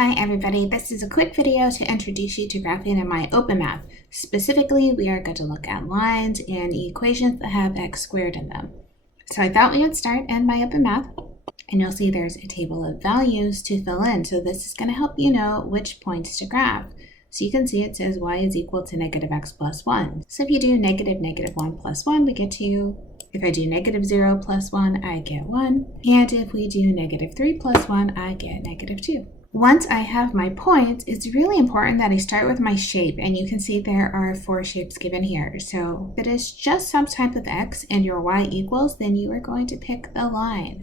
Hi everybody, this is a quick video to introduce you to graphing in MyOpenMath. Specifically, we are going to look at lines and equations that have x squared in them. So I thought we would start in MyOpenMath, and you'll see there's a table of values to fill in. So this is going to help you know which points to graph. So you can see it says y is equal to negative x plus 1. So if you do negative 1 plus 1, we get 2. If I do negative 0 plus 1, I get 1. And if we do negative 3 plus 1, I get negative 2. Once I have my points, it's really important that I start with my shape, and you can see there are 4 shapes given here. So if it is just some type of x and your y equals, then you are going to pick the line.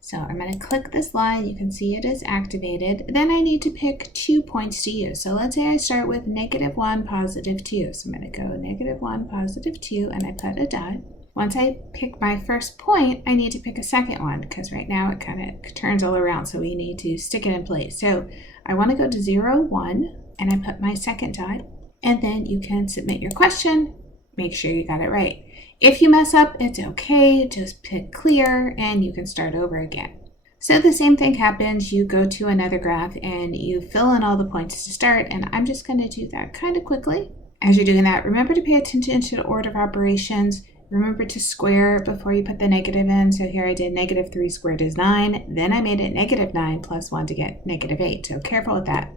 So I'm going to click this line. You can see it is activated. Then I need to pick 2 points to use. So let's say I start with negative 1, positive 2. So I'm going to go negative 1, positive 2, and I put a dot. Once I pick my first point, I need to pick a second one because right now it kind of turns all around, so we need to stick it in place. So I want to go to 0, 1, and I put my second dot, and then you can submit your question. Make sure you got it right. If you mess up, it's okay. Just pick clear, and you can start over again. So the same thing happens. You go to another graph, and you fill in all the points to start, and I'm just going to do that kind of quickly. As you're doing that, remember to pay attention to the order of operations. Remember to square before you put the negative in. So here I did negative 3 squared is 9. Then I made it negative 9 plus 1 to get negative 8. So careful with that.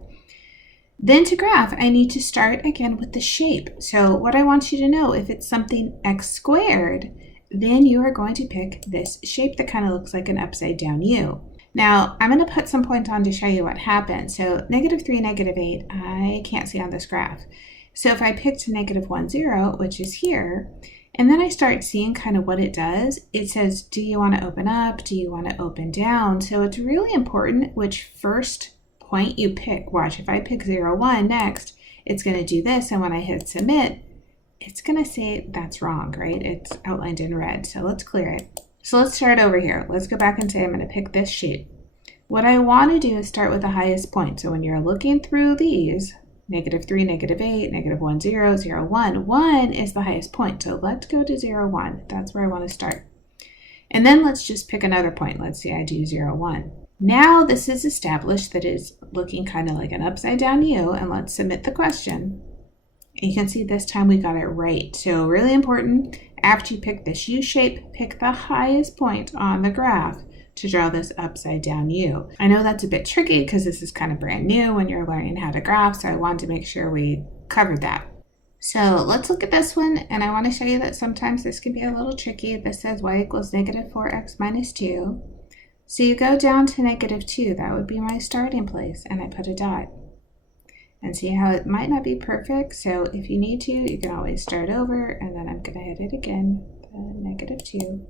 Then to graph, I need to start again with the shape. So what I want you to know, if it's something x squared, then you are going to pick this shape that kind of looks like an upside down U. Now, I'm going to put some points on to show you what happens. So negative 3, negative 8, I can't see on this graph. So if I picked negative 1, 0, which is here, and then I start seeing kind of what it does. It says, do you want to open up? Do you want to open down? So it's really important which first point you pick. Watch, if I pick 0, 1 next, it's going to do this. And when I hit submit, it's going to say that's wrong, right? It's outlined in red. So let's clear it. So let's start over here. Let's go back and say I'm going to pick this shape. What I want to do is start with the highest point. So when you're looking through these, negative 3, negative 8, negative 1, 0, 0, 1. 1 is the highest point. So let's go to 0, 1. That's where I want to start. And then let's just pick another point. Let's say I do 0, 1. Now this is established that it's looking kind of like an upside down U. And let's submit the question. And you can see this time we got it right. So really important, after you pick this U shape, pick the highest point on the graph to draw this upside down U. I know that's a bit tricky because this is kind of brand new when you're learning how to graph, so I wanted to make sure we covered that. So let's look at this one, and I want to show you that sometimes this can be a little tricky. This says y equals negative 4x minus 2. So you go down to negative 2, that would be my starting place, and I put a dot. And see how it might not be perfect, so if you need to, you can always start over, and then I'm going to hit it again, negative 2.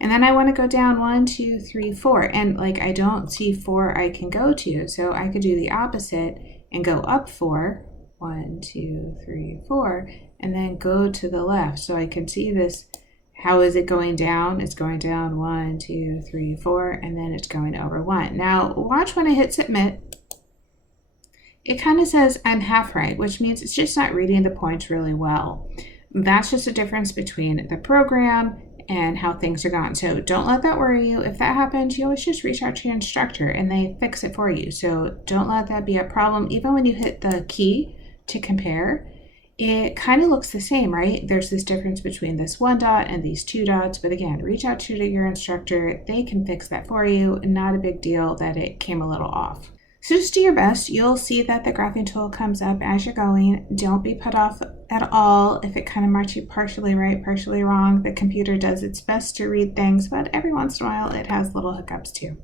And then I want to go down 1, 2, 3, 4. And like I don't see 4 I can go to. So I could do the opposite and go up 4. 1, 2, 3, 4. And then go to the left. So I can see this. How is it going down? It's going down 1, 2, 3, 4. And then it's going over 1. Now watch when I hit submit. It kind of says I'm half right, which means it's just not reading the points really well. That's just a difference between the program and how things are gone. So don't let that worry you. If that happens, you always just reach out to your instructor and they fix it for you. So don't let that be a problem. Even when you hit the key to compare, it kind of looks the same, right? There's this difference between this 1 dot and these 2 dots. But again, reach out to your instructor. They can fix that for you. Not a big deal that it came a little off. So just do your best. You'll see that the graphing tool comes up as you're going. Don't be put off at all if it kind of marks you partially right, partially wrong. The computer does its best to read things, but every once in a while it has little hiccups too.